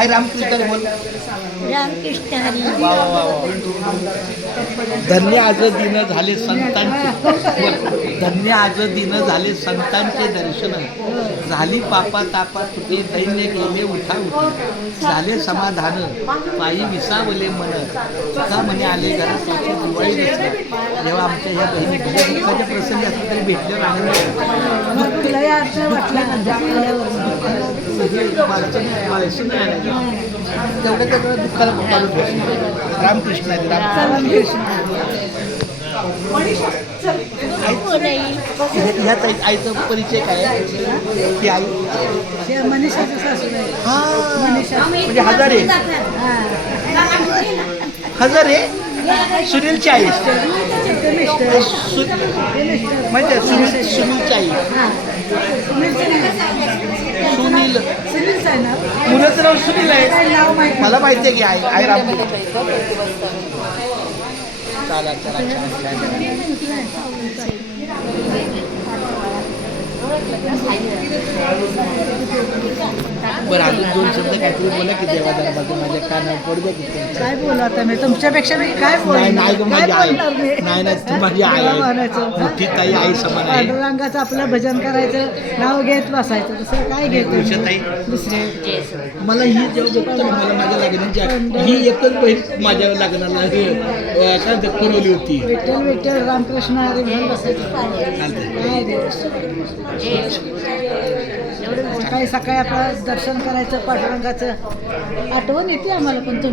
आई रामकृष्ण बोल. रामकृष्ण हरी. वा वा वा वा. धन्य आज दिन झाले संतांचे बोल. धन्य आज दिन झाले संतांचे दर्शन. झाली पापा तापा तुटे दैन्य गेले उठा उठी. झाले समाधान पायी विसावले मन. सुखा म्हणे आले घरात त्याची दिवाळी दिसल्या. जेव्हा आमच्या ह्या बहिणी दुःखाच्या प्रसंगी असलं तरी भेटल्यावर आनंद तेवढ्या तेवढ्या दुःखाला काढून बसलो. रामकृष्ण हरी. रामकृष्ण. ह्या ताई आईचा परिचय काय आहे? ती आई मनीषाचं सासू आहे. हा मनीषा म्हणजे हजारे सुनीलची आई माहिती आहे सुनीलची आई सुनील मुलाचं नाव सुनील आहे मला माहिती आहे की आई राम चला चला बरं अजून दोन शब्द काहीतरी बोला की देवादारा बाजू माझ्या कानावर पडू द्या की काय बोलू आता मी तुमच्यापेक्षा मी काय नाही नाही गं, माझी आई बोलणार मी? नाही नाही तू माझी आई आहे मोठी ताई आई समान आहे. पांडुरंगाचं आपलं भजन करायचं नाव घेत बसायचं दुसरं काय घेतो उषाताई दुसरे मला ही जेव्हा बघतो ना, मला माझ्या लग्नाची ही एकच बहीण माझ्या लग्नाला काय ते पुरवली होती. विठ्ठल विठ्ठल रामकृष्ण हरी म्हणून बसायचं चालतंय. काय सकाळी सकाळी आपलं दर्शन करायचं पांडुरंगाचं आठवण येते आम्हाला पण